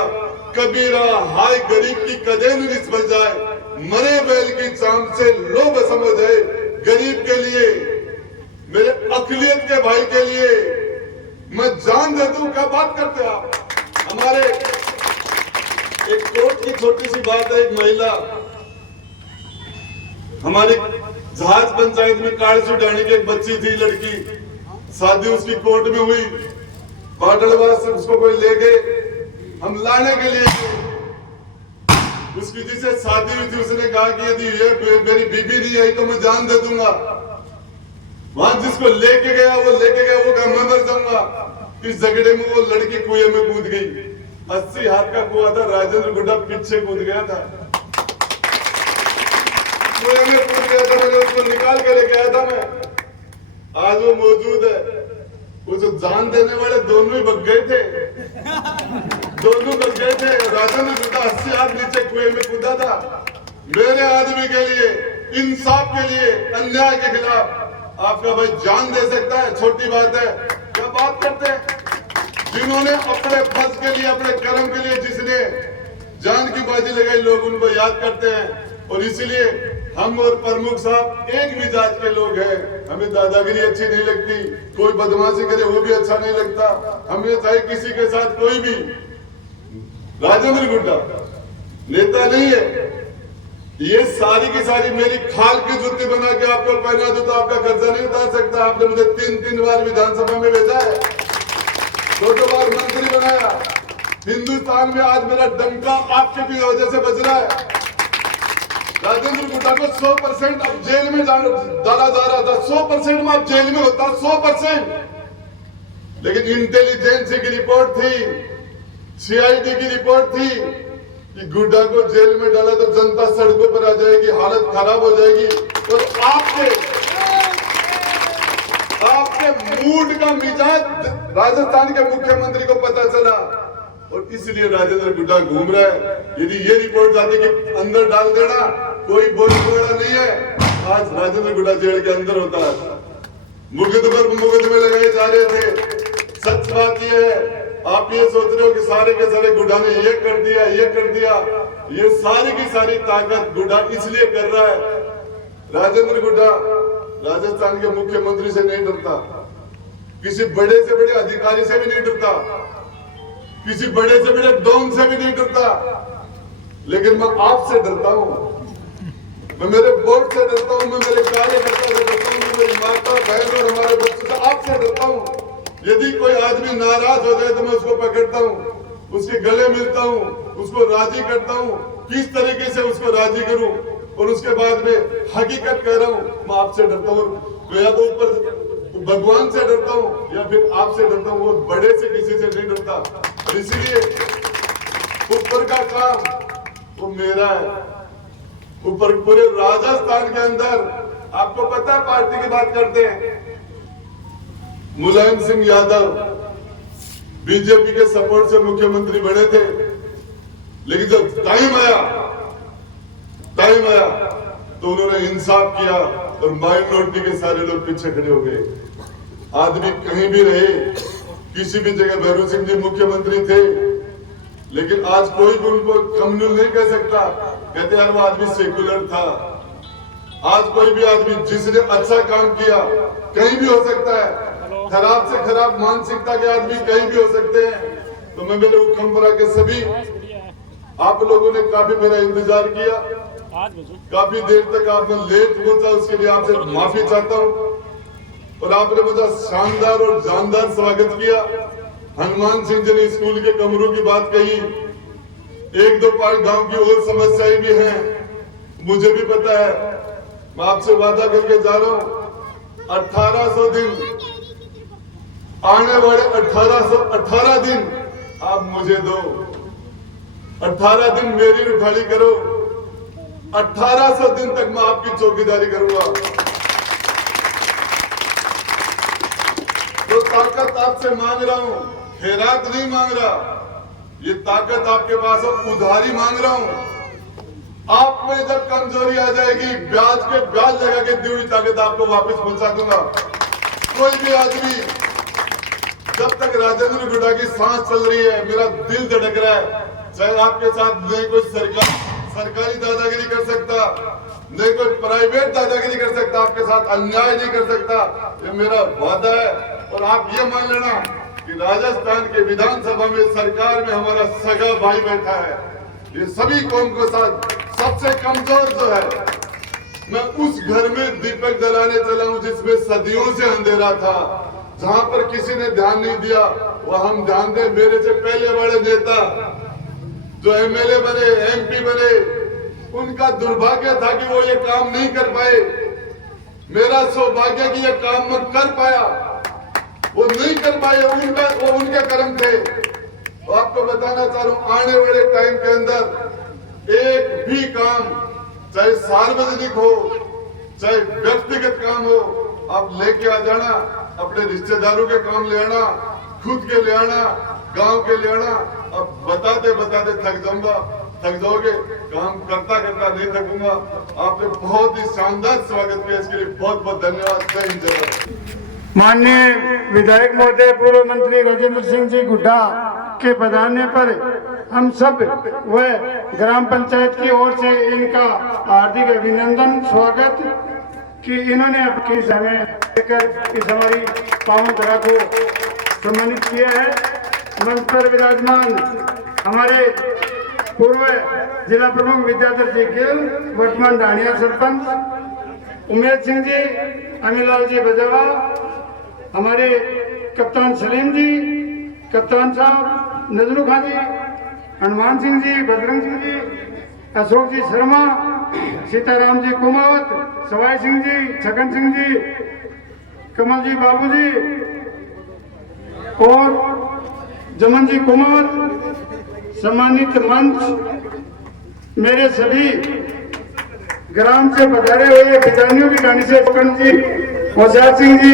कबीरा हाय गरीब की कदेन निस्बल जाए, मरे बैल की चाम से लोभ समझ जाए। गरीब के लिए, मेरे अकलियत के भाई के लिए मैं जान दे दूं, क्या बात करते हैं आप। हमारे एक कोर्ट की छोटी सी बात है, एक महिला हमारी जहाज पंचायत में कालसू डाणी की एक बच्ची थी, लड़की, शादी उसकी कोर्ट में हुई। पाटड़वा से उसको कोई ले गए, हम लाने के लिए। उसकी जिसे शादी हुई थी उसने कहा कि यदि ये मेरी बीबी नहीं आई तो मैं जान दे दूंगा। वहां जिसको लेके गया वो कहा मैं मर जाऊंगा। इस झगड़े में वो लड़की कुएं में कूद गई। 80 हाथ का कुआं था, राजेंद्र गुड्डा पीछे कूद गया था, कुएं में कूद गया था। मैंने उसको निकाल के लेके आया था मैं, आज वो मौजूद है। उसे जान देने वाले दोनों ही बच गए थे, राजेंद्र गुड्डा 80 हाथ नीचे कुएं में कूदा था। मेरे आदमी के लिए, इंसाफ के लिए, अन्याय के खिलाफ आपका भाई जान दे सकता है, छोटी बात है। क्या बात करते हैं, जिन्होंने अपने पद के लिए, अपने कर्म के लिए जिसने जान की बाजी लगाई, लोग उनको याद करते हैं। और इसीलिए हम और प्रमुख साहब एक मिजाज के लोग हैं। हमें दादागिरी अच्छी नहीं लगती, कोई बदमाशी करे वो भी अच्छा नहीं लगता। हमें चाहे किसी के साथ कोई भी, राजेंद्र गुड्डा नेता नहीं है। ये सारी की सारी मेरी खाल की जूती बना के आपको पहना दूं तो आपका कर्जा नहीं उतार सकता। आपने मुझे 3 बार विधानसभा में भेजा है, 2 बार मंत्री बनाया। हिंदुस्तान में आज मेरा डंका आपके भी वजह से बज रहा है। राजेंद्र गुड्डा को 100% अब जेल में डाला जा रहा था। 100% में अब जेल में होता, 100%। लेकिन इंटेलिजेंस की रिपोर्ट थी, सीआईडी की रिपोर्ट थी कि गुड्डा को जेल में डाला तो जनता सड़कों पर आ जाएगी, हालत खराब हो जाएगी। और आपके ऊंट का मिजाज राजस्थान के मुख्यमंत्री को पता चला और इसलिए राजेंद्र गुड्डा घूम रहा है। यदि ये रिपोर्ट जाती कि अंदर डाल देना, कोई बोलने वाला नहीं है, आज राजेंद्र गुड्डा जेल के अंदर होता है। मुकदमे लगाए जा रहे थे। सच बात यह है, आप ये सोच रहे हो कि सारे के सारे गुड्डा ने ये कर दिया, ये कर दिया। ये सारी की सारी ताकत गुड्डा इसलिए कर रहा है। राजेंद्र गुड्डा राजस्थान के मुख्यमंत्री से नहीं डरता, किसी बड़े से बड़े अधिकारी से भी नहीं डरता, किसी बड़े से बड़े डॉन से भी नहीं डरता, लेकिन मैं आपसे डरता हूं। मैं मेरे बोर्ड से डरता हूं, मैं मेरे कार्यकर्ता से डरता हूं, मैं मेरी माता बहन और हमारे बच्चों से आपसे डरता हूं। यदि कोई आदमी नाराज हो जाए तो मैं उसको पकड़ता हूं, उसके गले मिलता हूं, उसको राजी करता हूं। किस तरीके से उसको राजी करूं और उसके बाद में हकीकत कह रहा हूं, मैं आपसे डरता हूं। तो या तो ऊपर भगवान से डरता हूं या फिर आपसे डरता हूं, और बड़े से किसी से नहीं डरता। और इसीलिए ऊपर का काम वो मेरा है। ऊपर पूरे राजस्थान के अंदर आपको पता है, पार्टी की बात करते हैं, मुलायम सिंह यादव बीजेपी के सपोर्ट से मुख्यमंत्री बने थे, लेकिन जब टाइम आया तो उन्होंने इंसाफ किया और माइनॉरिटी के सारे लोग पीछे खड़े हो गए। आदमी कहीं भी रहे, किसी भी जगह भैरू सिंह जी मुख्यमंत्री थे, लेकिन आज कोई भी उनको कम्युनल नहीं कह सकता। कहते यार वो आदमी सेकुलर था। आज कोई भी आदमी जिसने अच्छा काम किया कहीं भी हो सकता है, खराब से खराब मानसिकता के आदमी कहीं भी हो सकते हैं। तो मैं मेरे हुक्मपुरा के सभी आप लोगों ने काफी मेरा इंतजार किया, काफी देर तक आपने लेट पहुंचा, उसके लिए आपसे माफी चाहता हूं। और आपने मुझे शानदार और जानदार स्वागत किया। हनुमान सिंह जी ने स्कूल के कमरों की बात कही, एक दो पांच गांव की और समस्याएं भी हैं, मुझे भी पता है। मैं आपसे वादा करके जा रहा हूं, 1800 दिन, आने वाले 1818 दिन आप मुझे दो। 18 दिन मेरी उठाड़ी करो, 1800 दिन तक मैं आपकी चौकीदारी करूंगा। जो ताकत आपसे मांग रहा हूं, खैरात नहीं मांग रहा, ये ताकत आपके पास है, उधारी मांग रहा हूं। आप में जब कमजोरी आ जाएगी, ब्याज के ब्याज लगा के दी हुई ताकत आपको वापस पहुंचा दूंगा। कोई भी आदमी, जब तक राजेंद्र गुड्डा की सांस चल रही है, मेरा दिल धड़क रहा है, चाहे आपके साथ नहीं कोई सरकारी दादागिरी कर सकता, नहीं कोई प्राइवेट दादागिरी कर सकता, आपके साथ अन्याय नहीं कर सकता। ये मेरा वादा है। और आप ये मान लेना कि राजस्थान के विधानसभा में, सरकार में हमारा सगा भाई बैठा है। ये सभी कौम के साथ सबसे कमजोर जो है, मैं उस घर में दीपक जलाने चला हूं जिसमें सदियों से अंधेरा था, जहां पर किसी ने ध्यान नहीं दिया, वह हम ध्यान दें। मेरे से पहले बड़े नेता जो एमएलए बने, एमपी बने, उनका दुर्भाग्य था कि वो ये काम नहीं कर पाए। मेरा सौभाग्य कि ये काम मैं कर पाया। वो नहीं कर पाए, वो उनके कर्म थे। तो आपको बताना चाह रहा हूं, आने वाले टाइम के अंदर एक भी काम, चाहे सार्वजनिक हो चाहे व्यक्तिगत काम हो, आप लेके आ जाना। अपने रिश्तेदारों के काम ले आना, खुद के ले आना, गांव के ले आना। अब बताते बताते थक जाओगे, काम करता करता नहीं थकूंगा। आपने बहुत ही शानदार स्वागत किया, इसके लिए बहुत बहुत धन्यवाद। जय हिंद, जय भारत। माननीय विधायक महोदय पूर्व मंत्री राजेंद्र सिंह जी गुड्डा के पधारने पर हम सब व ग्राम पंचायत की ओर से इनका हार्दिक अभिनंदन, स्वागत कि इन्होंने अपनी समय लेकर इस हमारी पावन धरा को सम्मानित किया है। मंच पर विराजमान हमारे पूर्व जिला प्रमुख विद्याधर जी गिल, वर्तमान ढाणिया सरपंच उमेश सिंह जी, अमीलाल जी बजावा, हमारे कप्तान सलीम जी, कप्तान साहब नजरू खान जी, हनुमान सिंह जी, बजरंग सिंह जी, अशोक जी शर्मा, सीताराम जी कुमावत, सवाई सिंह जी, छगन सिंह जी, कमल जी बाबू जी और जमन जी कुमावत, सम्मानित मंच, मेरे सभी ग्राम से पधारे हुए विधानियों की रानी से जी, होशियार सिंह जी,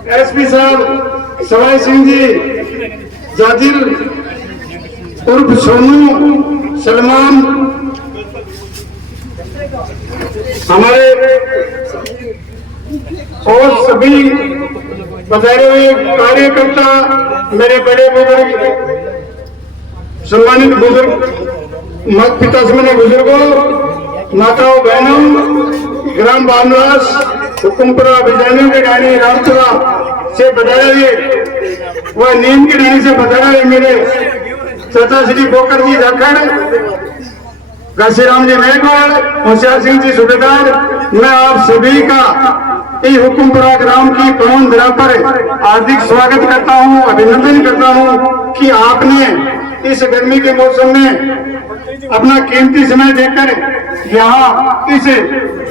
एसपी साहब सवाई सिंह जी, जाजिल उर्फ सोनू, सलमान, हमारे और सभी पधारे हुए कार्यकर्ता, मेरे बड़े बुजुर्ग, सम्मानित बुजुर्ग, पिता समझे बुजुर्गों, माताओं, बहनों, ग्राम बामलास, हुकुमपुरा, बिजानियों के डाणी, रामपुरा से पधारे हुए वह नीम की डाणी से पधारे हुए मेरे चाचा श्री बोकर जी राखड़, घासीराम जी मेघवाल, होशियार सिंह जी सूबेदार, मैं आप सभी का इस हुकुमपुरा ग्राम की पवन धरा पर हार्दिक स्वागत करता हूं, अभिनंदन करता हूं कि आपने इस गर्मी के मौसम में अपना कीमती समय देकर यहाँ इस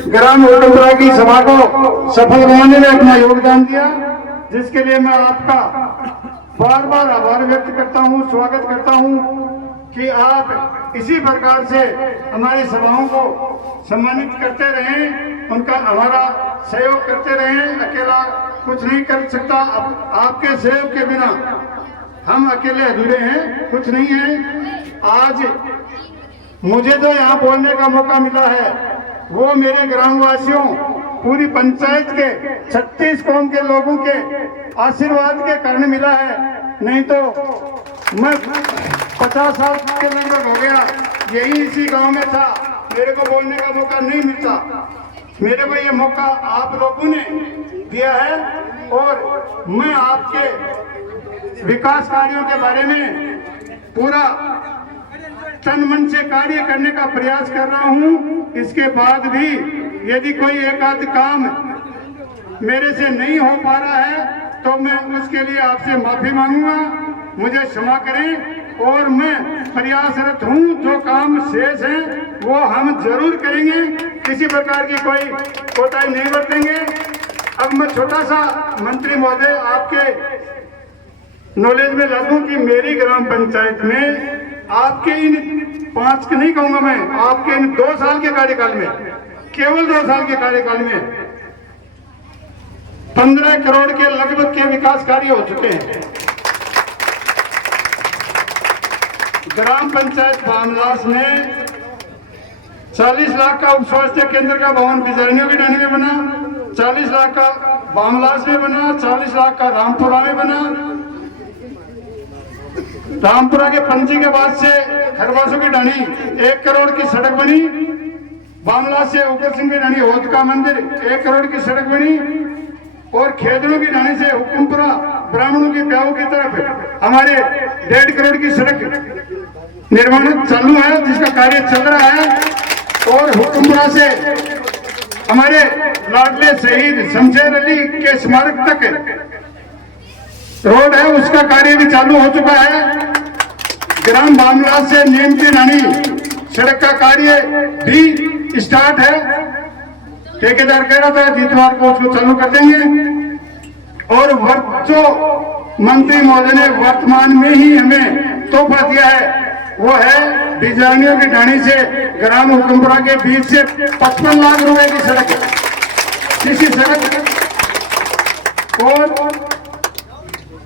ग्राम हुकुमपुरा की सभा को सफल बनाने में अपना योगदान दिया, जिसके लिए मैं आपका बार बार आभार व्यक्त करता हूं, स्वागत करता हूं कि आप इसी प्रकार से हमारी सभाओं को सम्मानित करते रहें, उनका हमारा सहयोग करते रहें। अकेला कुछ नहीं कर सकता, आपके सहयोग के बिना हम अकेले अधूरे हैं, कुछ नहीं है। आज मुझे जो यहाँ बोलने का मौका मिला है वो मेरे ग्रामवासियों, पूरी पंचायत के 36 कौम के लोगों के आशीर्वाद के कारण मिला है, नहीं तो मैं 50 साल के लगभग हो गया यही इसी गांव में था, मेरे को बोलने का मौका नहीं मिलता। मेरे को ये मौका आप लोगों ने दिया है और मैं आपके विकास कार्यों के बारे में पूरा तन मन से कार्य करने का प्रयास कर रहा हूं। इसके बाद भी यदि कोई एक आध काम मेरे से नहीं हो पा रहा है तो मैं उसके लिए आपसे माफी मांगूंगा, मुझे क्षमा करें और मैं प्रयासरत हूं, जो काम शेष है वो हम जरूर करेंगे, किसी प्रकार की कोई कोताही नहीं बरतेंगे। अब मैं छोटा सा मंत्री महोदय आपके नॉलेज में ला दूं कि मेरी ग्राम पंचायत में आपके इन 5 के नहीं कहूंगा मैं, आपके इन 2 साल के कार्यकाल में, केवल 2 साल के कार्यकाल में 15 करोड़ के लगभग के विकास कार्य हो चुके हैं। ग्राम पंचायत बामलास में 40 लाख का उप स्वास्थ्य केंद्र का भवन बिजारनियों की डाणी में बना, 40 लाख का बामलास में बना, 40 लाख का रामपुरा में बना, रामपुरा के पंजी के बाद से खरवासों की डाणी 1 करोड़ की सड़क बनी, बामला से उग्र सिंह की डाणी होद का मंदिर 1 करोड़ की सड़क बनी और खेदड़ों की डाणी से हुकुमपुरा ब्राह्मणों की ब्याहों की तरफ हमारे 1.5 करोड़ की सड़क निर्माण चालू है, जिसका कार्य चल रहा है। और हुकुमपुरा से हमारे लाडले शहीद शमशेर अली के स्मारक तक रोड है, उसका कार्य भी चालू हो चुका है। ग्राम बामला से नीम की डाणी सड़क का कार्य भी स्टार्ट है, ठेकेदार कह रहा था जितवार को उसको चालू कर देंगे। और जो मंत्री महोदय ने वर्तमान में ही हमें तोहफा दिया है वो है बिजानियों की डाणी से ग्राम हुकुमपुरा के बीच से 55 लाख रुपए की सड़क, किसी सड़क। और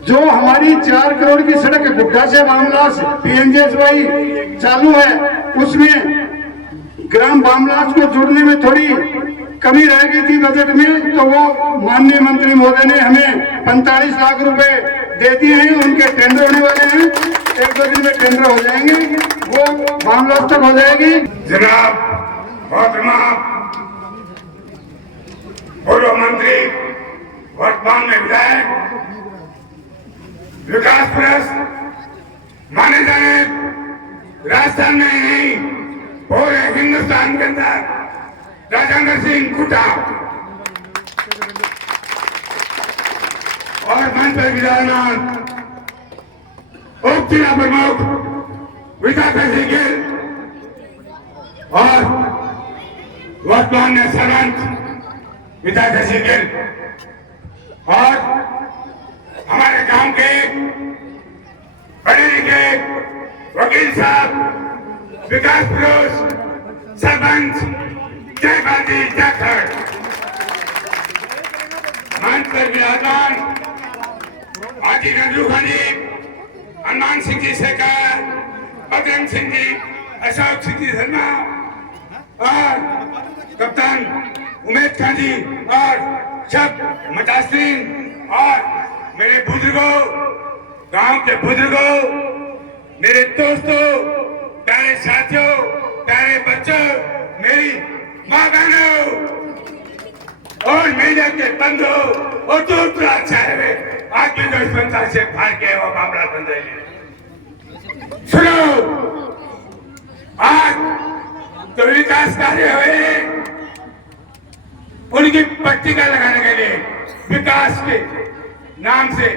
जो हमारी 4 करोड़ की सड़क गुड्डा से बामलास PNGSY चालू है, उसमें ग्राम बामलास को जोड़ने में थोड़ी कमी रह गई थी बजट में, तो वो माननीय मंत्री महोदय ने हमें 45 लाख रुपए दे दिए हैं। उनके टेंडर होने वाले हैं, 1-2 दिन में टेंडर हो जाएंगे, वो बामलास तक हो जाएगी। जनाब मोहतरमा पूर्व मंत्री, वर्तमान में विधायक, विकास पुरुष माने जाने राजस्थान में ही नहीं पूरे हिंदुस्तान के अंदर राजेंद्र सिंह गुड्डा और मंच पर विराजमान उप जिला प्रमुख विकास तहसील गिल और वर्तमान में सरपंच विकास तहसील गिल और हमारे गांव के बड़े लिखे वकील साहब, विकास पुरुष, सरपंच जयपाल जी जाखड़, मंच पर विराजमान हाजी नजरू खान जी, हनुमान सिंह जी शेखर, बजरंग सिंह जी, अशोक सिंह जी शर्मा और कप्तान उमेद खान जी और सब मजास्तीन और मेरे बुजुर्गों, गांव के बुजुर्गों, मेरे दोस्तों, प्यारे साथियों, प्यारे बच्चों, मेरी माँ बहनों और मीडिया के बंधु और दूर दराज शहर में आज भी दुश्मनता से फाड़ के वो मामला बन रही है। सुनो, आज जो विकास कार्य हुए उनकी पट्टिका लगाने के लिए विकास के नाम से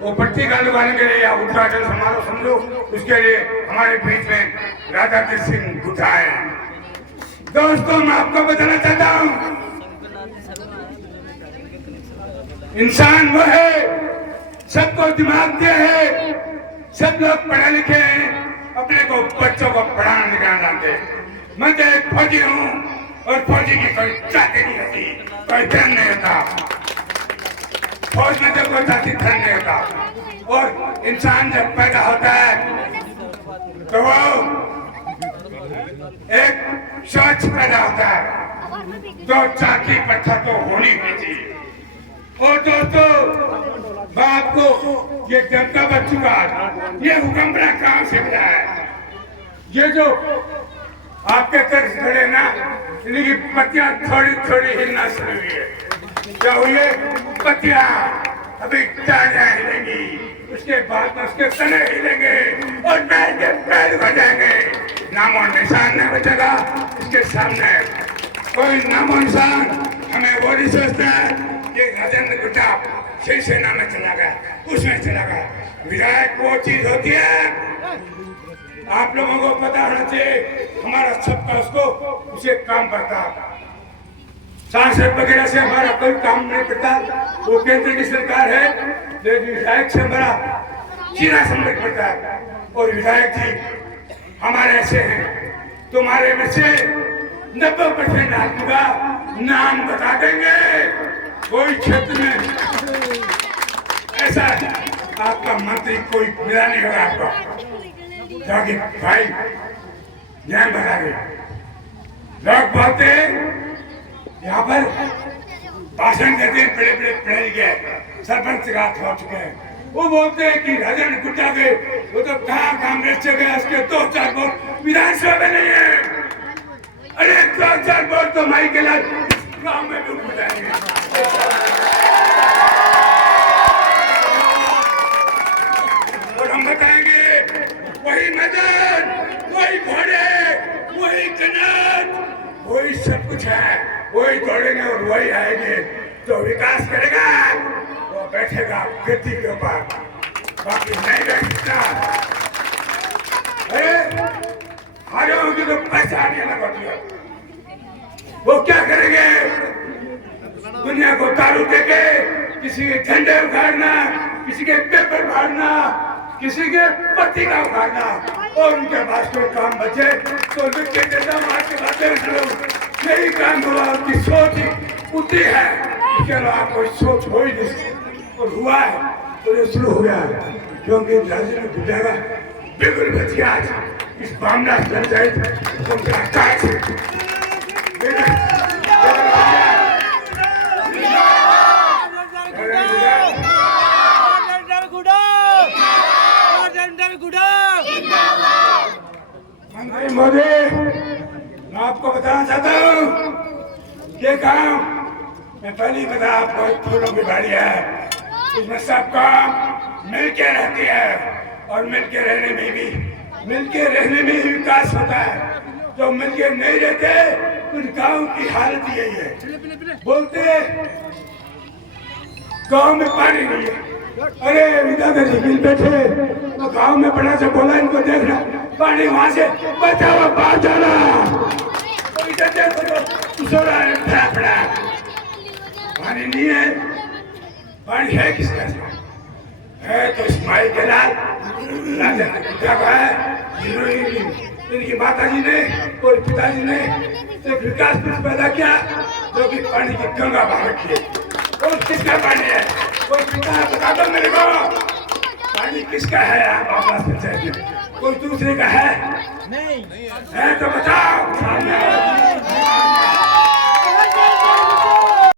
वो पट्टिका लगाने के लिए या उद्घाटन समारोह समझो, उसके लिए हमारे बीच में राधा कृष्ण सिंह गुट्टा है। दोस्तों, मैं आपको बताना चाहता हूँ, इंसान वो है, सबको दिमाग दिया है, सब लोग पढ़े लिखे हैं, अपने को बच्चों को पढ़ाना लिखाना जानते हैं। मैं तो एक फौजी हूँ और फौजी की कोई जाति नहीं होती, कोई धर्म नहीं होता। फौज में तो कोई जाति धर्म नहीं होता। और इंसान जब पैदा होता है तो वो एक स्वच्छ पैदा होता है, तो जाति प्रथा तो होनी ही चाहिए। और दोस्तों, बाप को ये जनता बच्चू का ये हुक्मरान कहां से मिला है? ये जो आपके तरफ खड़े ना, इनकी पत्तियां थोड़ी थोड़ी हिलना शुरू हुई है। क्या हुई है? पत्तियां अभी डालियां हिलेंगी, उसके बाद में उसके तने हिलेंगे और पैर के पैर हो जाएंगे। नामो निशान नहीं बचेगा इसके सामने। कोई नामो निशान हमें वो नहीं सोचता है कि राजेंद्र गुट्टा शिवसेना में चला गया, उसमें चला गया। विधायक वो चीज होती है, आप लोगों को पता होना चाहिए, हमारा सबका उसको उसे काम पड़ता। सांसद वगैरह से हमारा कोई काम नहीं पड़ता, वो केंद्र की सरकार है, लेकिन विधायक से हमारा सीधा संपर्क पड़ता है। और विधायक जी हमारे ऐसे हैं, तुम्हारे में से 90% आदमी का नाम बता देंगे। कोई क्षेत्र में ऐसा आपका मंत्री कोई मिला नहीं होगा आपको, जाके भाई ध्यान बता दे। लोग बोलते यहाँ पर भाषण देते हैं, बड़े बड़े पढ़े लिखे सरपंच का हो चुके हैं, वो बोलते हैं कि राजेंद्र गुट्टा के वो तो कहाँ कांग्रेस से गए, उसके 2-4 वोट विधानसभा में नहीं है। अरे 2-4 वोट तो माई के लाल गाँव में भी उठ जाएंगे। और हम बताएंगे वही मैदान, वही घोड़े, वही कनात, वही सब कुछ है, वही दौड़ेंगे और वही आएंगे। तो विकास करेगा, वो बैठेगा गद्दी के ऊपर, बाकी नहीं बैठ सकता। अरे हारे होंगे तो पैसा आने लगा दिया, वो क्या करेंगे? दुनिया को दारू देके किसी के झंडे उखाड़ना, किसी के पेपर फाड़ना, किसी के पत्रिका उखाड़ना, और उनके पास कोई काम बचे तो लिख के देता मार के बातें करो। यही काम हुआ, उनकी सोच उतनी है, इसके अलावा कोई सोच हो ही नहीं। और हुआ है तो ये शुरू हो गया, क्योंकि राजेंद्र गुट्टा का बिल्कुल बच गया। आज इस मामला पंचायत मंत्री मोदी, मैं आपको बताना चाहता हूँ, ये काम मैं पहले ही बता आपको, फूलों की बाड़ी है, इसमें सब काम मिलके रहती है और मिलके रहने में ही विकास होता है। जो मिलके नहीं रहते उन गांव की हालत यही है। बोलते गांव में पानी नहीं है, अरे विधाता जी मिल बैठे तो गांव में बड़ा से बोला इनको देखना, पानी वहां से बचा हुआ बाहर जाना, तो इधर देखो पानी नहीं है। पानी है किसका है? तो इस्माइल के लाल राजेंद्र गुट्टा का है। इनकी माता जी ने और पिताजी ने एक विकास पैदा किया, जो कि पानी की गंगा बहा रखी है। वो उस किसका पानी है? कोई पीता है बता दो मेरे को। पानी किसका है? आप पंचायत में कोई दूसरे का है? नहीं है तो बताओ। सामने आओ।